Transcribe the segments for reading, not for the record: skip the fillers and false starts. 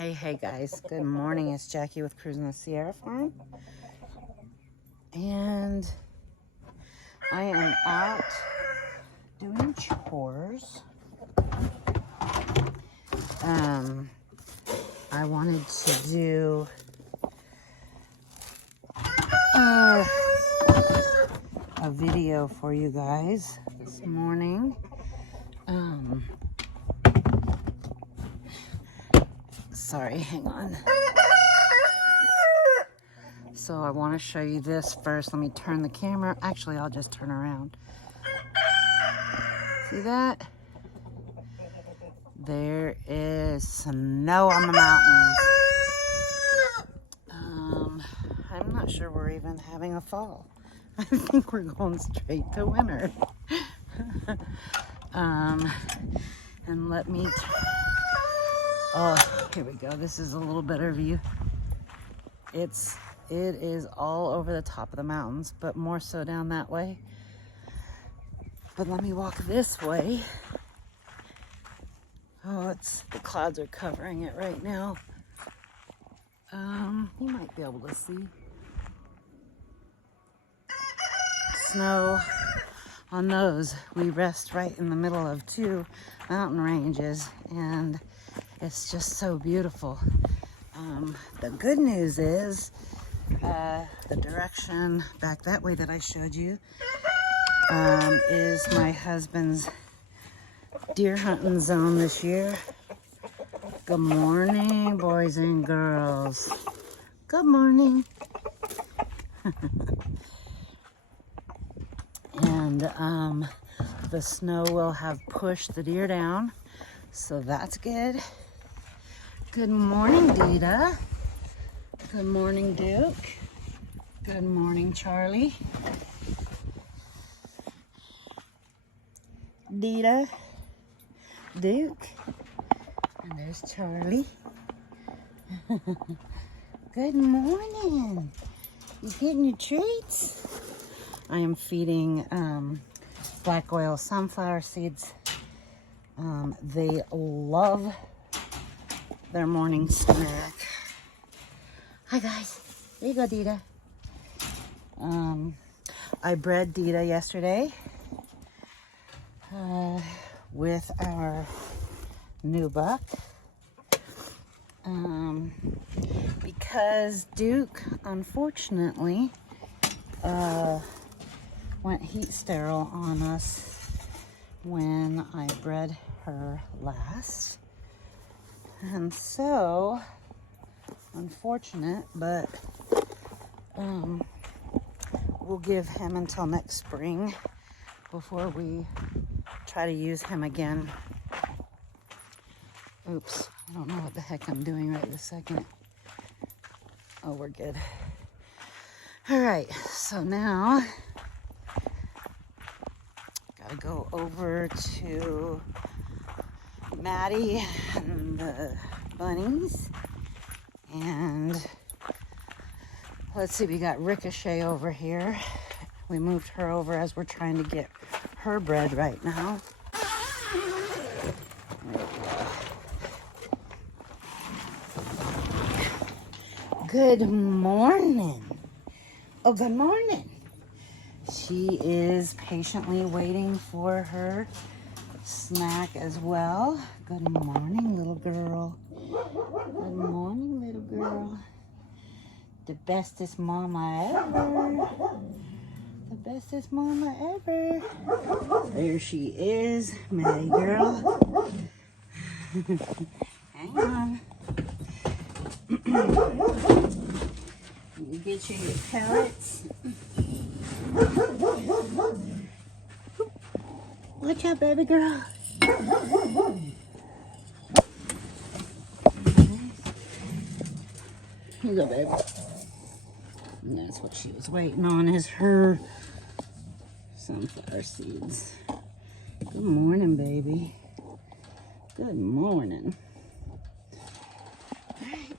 Hey guys, good morning. It's Jackie with Cruising the Sierra Farm. And I am out doing chores. I wanted to do a video for you guys this morning. Sorry, hang on. So I want to show you this first. Let me turn the camera. Actually, I'll just turn around. See that? There is snow on the mountains. I'm not sure we're even having a fall. I think we're going straight to winter. And let me... Oh, here we go. This is a little better view. It is all over the top of the mountains, but more so down that way. But let me walk this way. Oh, the clouds are covering it right now. You might be able to see snow on those. We rest right in the middle of two mountain ranges, and it's just so beautiful. The good news is the direction back that way that I showed you is my husband's deer hunting zone this year. Good morning, boys and girls. Good morning. And the snow will have pushed the deer down, so that's good. Good morning, Dita. Good morning, Duke. Good morning, Charlie. Dita, Duke, and there's Charlie. Good morning. You getting your treats? I am feeding black oil sunflower seeds. They love their morning snack. Hi guys. There you go, Dita. I bred Dita yesterday with our new buck. Because Duke, unfortunately, went heat sterile on us when I bred her last. And so, unfortunate, but we'll give him until next spring before we try to use him again. Oops, I don't know what the heck I'm doing right this second. Oh, we're good. All right, so now gotta go over to Maddie and the bunnies, and let's see, we got Ricochet over here. We moved her over as we're trying to get her bred right now. Good morning. Oh, good morning. She is patiently waiting for her snack as well. Good morning, little girl. Good morning, little girl. The bestest mama ever. The bestest mama ever. There she is, Maddie girl. Hang on. You get your pellets. Watch out, baby girl. Here you go, baby. And that's what she was waiting on, is her sunflower seeds. Good morning, baby. Good morning. All right.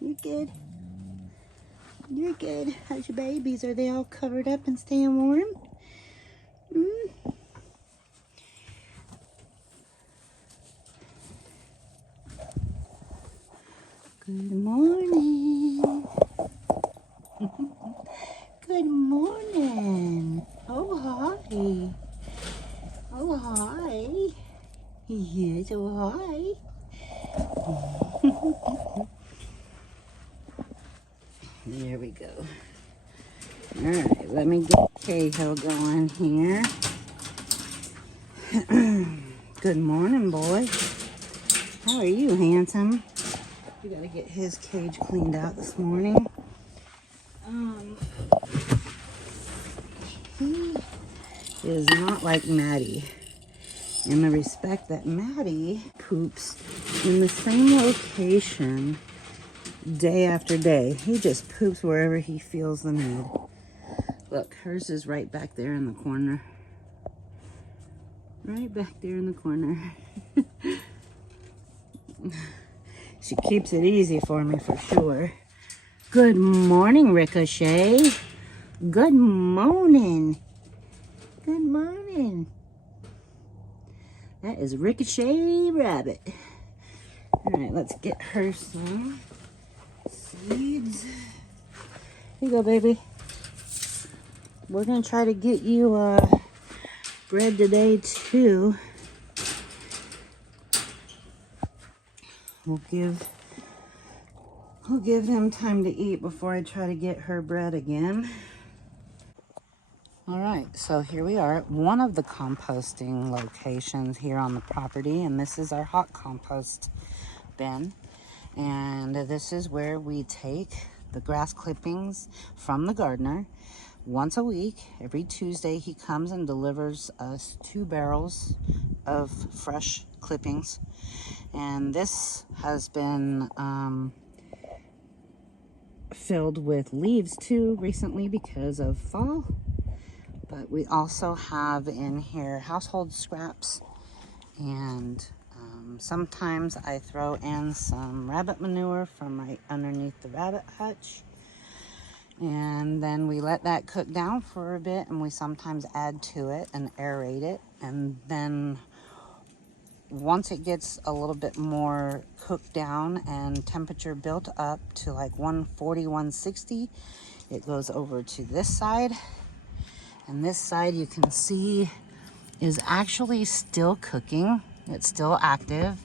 You're good. You're good. How's your babies? Are they all covered up and staying warm? Good morning. Good morning. Oh, hi. Oh, hi. Yes, oh, hi. There we go. All right, let me get Cahill going here. Good morning, boy. How are you, handsome? We gotta get his cage cleaned out this morning. He is not like Maddie in the respect that Maddie poops in the same location day after day. He just poops wherever he feels the need. Look, hers is right back there in the corner. Right back there in the corner. She keeps it easy for me for sure. Good morning, Ricochet. Good morning. Good morning. That is Ricochet Rabbit. All right, let's get her some seeds. Here you go, baby. We're gonna try to get you bread today too. We'll give him time to eat before I try to get her bread again. All right, so here we are at one of the composting locations here on the property, and this is our hot compost bin. And this is where we take the grass clippings from the gardener once a week. Every Tuesday he comes and delivers us 2 barrels of fresh clippings, and this has been filled with leaves too recently because of fall. But we also have in here household scraps, and sometimes I throw in some rabbit manure from right underneath the rabbit hutch. And then we let that cook down for a bit, and we sometimes add to it and aerate it. And then once it gets a little bit more cooked down and temperature built up to like 140, 160, it goes over to this side. And this side, you can see, is actually still cooking. It's still active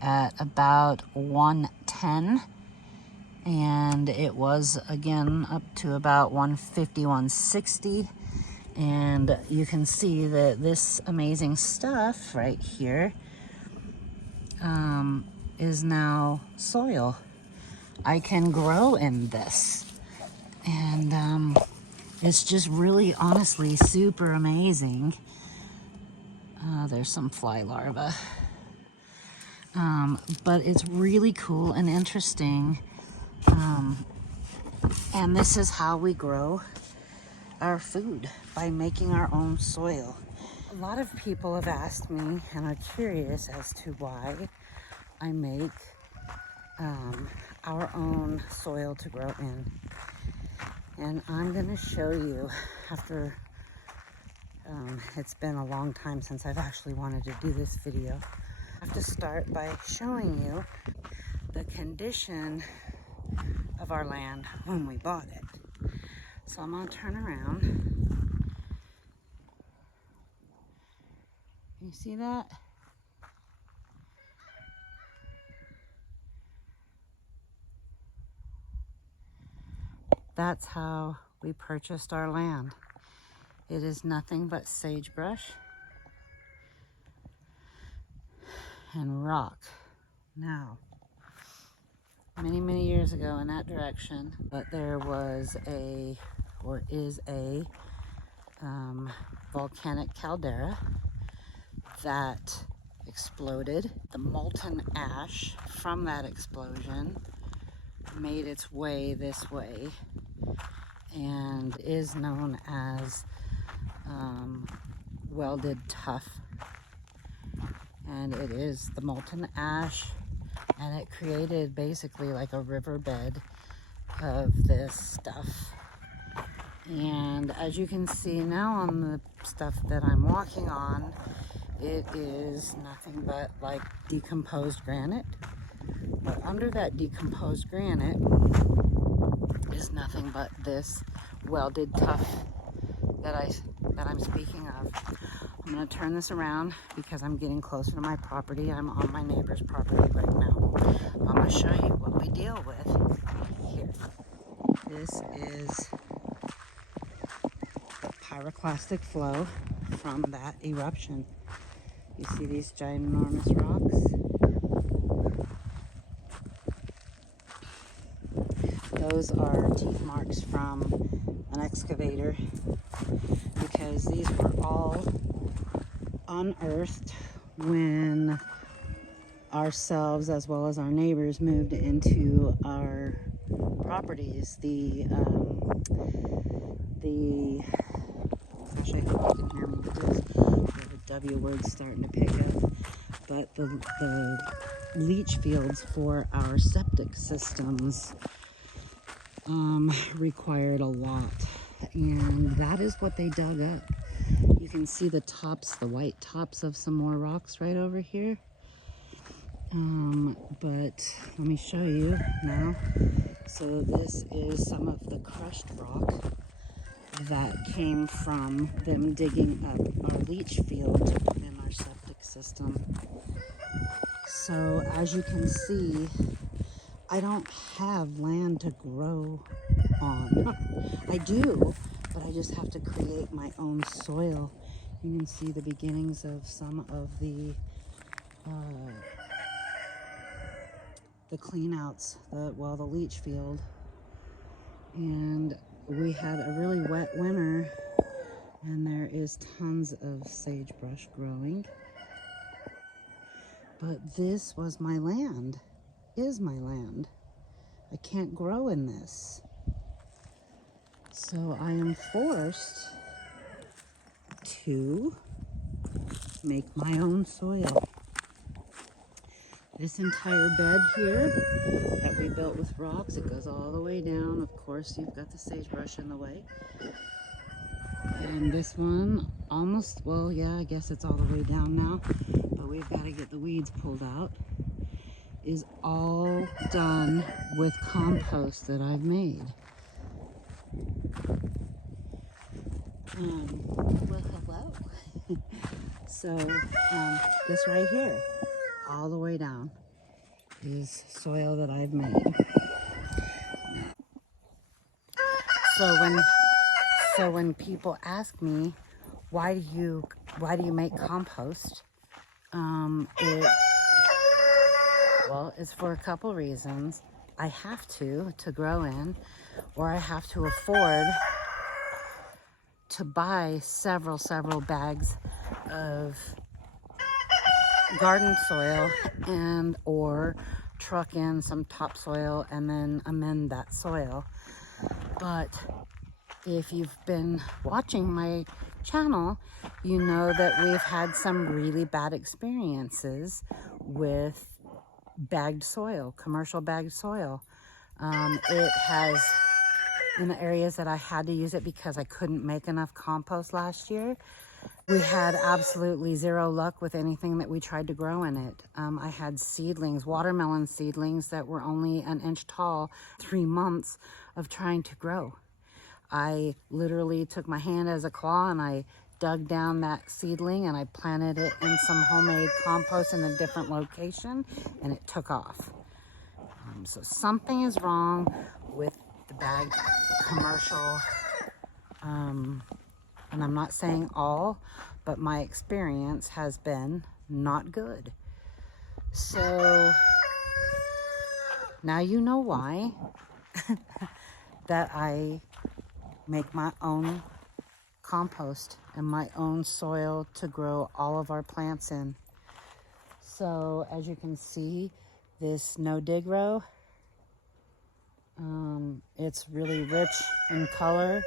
at about 110. And it was again up to about 150, 160. And you can see that this amazing stuff right here is now soil. I can grow in this. And it's just really, honestly, super amazing. There's some fly larvae. But it's really cool and interesting. And this is how we grow our food, by making our own soil. A lot of people have asked me and are curious as to why I make our own soil to grow in. And I'm going to show you after it's been a long time since I've actually wanted to do this video. I have to start by showing you the condition of our land when we bought it. So I'm going to turn around. Can you see that? That's how we purchased our land. It is nothing but sagebrush and rock. Now, many, many years ago in that direction, but there was a, or is a, volcanic caldera that exploded. The molten ash from that explosion made its way this way and is known as welded tuff. And it is the molten ash, and it created basically like a riverbed of this stuff. And as you can see now on the stuff that I'm walking on, it is nothing but like decomposed granite. But under that decomposed granite is nothing but this welded tuff that I'm speaking of. I'm going to turn this around because I'm getting closer to my property. I'm on my neighbor's property right now. I'm going to show you what we deal with here. This is the pyroclastic flow from that eruption. You see these ginormous rocks? Those are teeth marks from an excavator because these were all unearthed when ourselves as well as our neighbors moved into our properties. Gosh, I hope you can hear me because the W word's starting to pick up. But the leach fields for our septic systems required a lot, and that is what they dug up. You can see the tops, the white tops of some more rocks right over here. But let me show you now. So this is some of the crushed rock that came from them digging up our leach field in our septic system. So as you can see, I don't have land to grow on. I do, but I just have to create my own soil. You can see the beginnings of some of the cleanouts, the leach field. And we had a really wet winter, and there is tons of sagebrush growing. But this was my land, is my land. I can't grow in this. So I am forced to make my own soil. This entire bed here that we built with rocks, it goes all the way down. Of course, you've got the sagebrush in the way. And this one almost, well, yeah, I guess it's all the way down now, but we've got to get the weeds pulled out, is all done with compost that I've made. Well, hello. So this right here, all the way down, is soil that I've made. So when people ask me, why do you make compost? It's for a couple reasons. I have to grow in, or I have to afford to buy several bags of garden soil and or truck in some topsoil and then amend that soil. But if you've been watching my channel, you know that we've had some really bad experiences with bagged soil, commercial bagged soil. It has, in the areas that I had to use it because I couldn't make enough compost last year, we had absolutely zero luck with anything that we tried to grow in it. I had seedlings, watermelon seedlings that were only an inch tall, 3 months of trying to grow. I literally took my hand as a claw and I dug down that seedling and I planted it in some homemade compost in a different location, and it took off. So something is wrong with the bagged commercial, and I'm not saying all, but my experience has been not good. So now you know why that I make my own compost and my own soil to grow all of our plants in. So as you can see, this no dig row, it's really rich in color,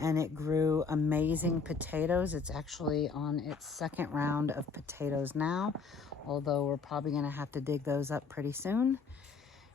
and it grew amazing potatoes. It's actually on its second round of potatoes now, although we're probably going to have to dig those up pretty soon.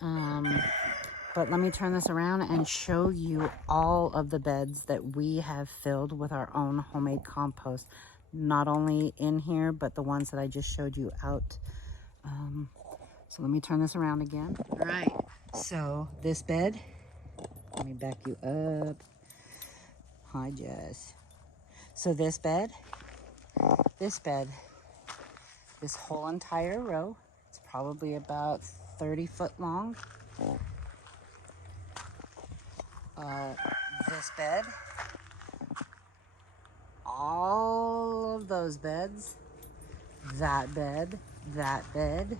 But let me turn this around and show you all of the beds that we have filled with our own homemade compost. Not only in here, but the ones that I just showed you out So let me turn this around again. All right, so this bed, let me back you up. Hi, Jess. So this bed, this whole entire row, it's probably about 30 foot long. This bed, all of those beds, that bed, that bed,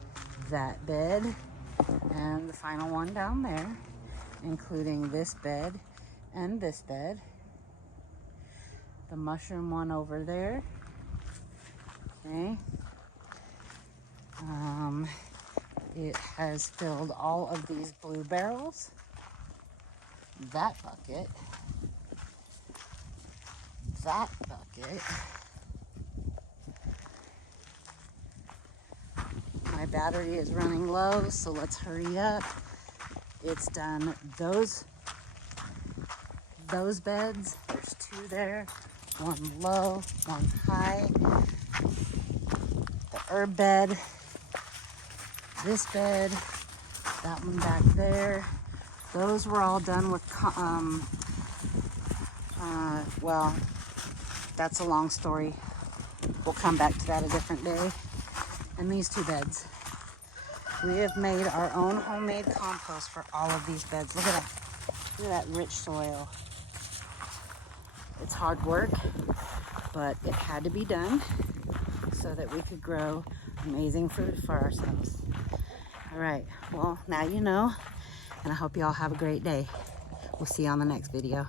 that bed, and the final one down there, including this bed and this bed. The mushroom one over there. Okay. It has filled all of these blue barrels. That bucket. That bucket. My battery is running low, so let's hurry up. It's done those beds. There's 2 there. One low, one high. The herb bed. This bed. That one back there. Those were all done with, well, that's a long story. We'll come back to that a different day. And these 2 beds. We have made our own homemade compost for all of these beds. Look at that. Look at that rich soil. It's hard work, but it had to be done so that we could grow amazing food for ourselves. All right, well, now you know, and I hope you all have a great day. We'll see you on the next video.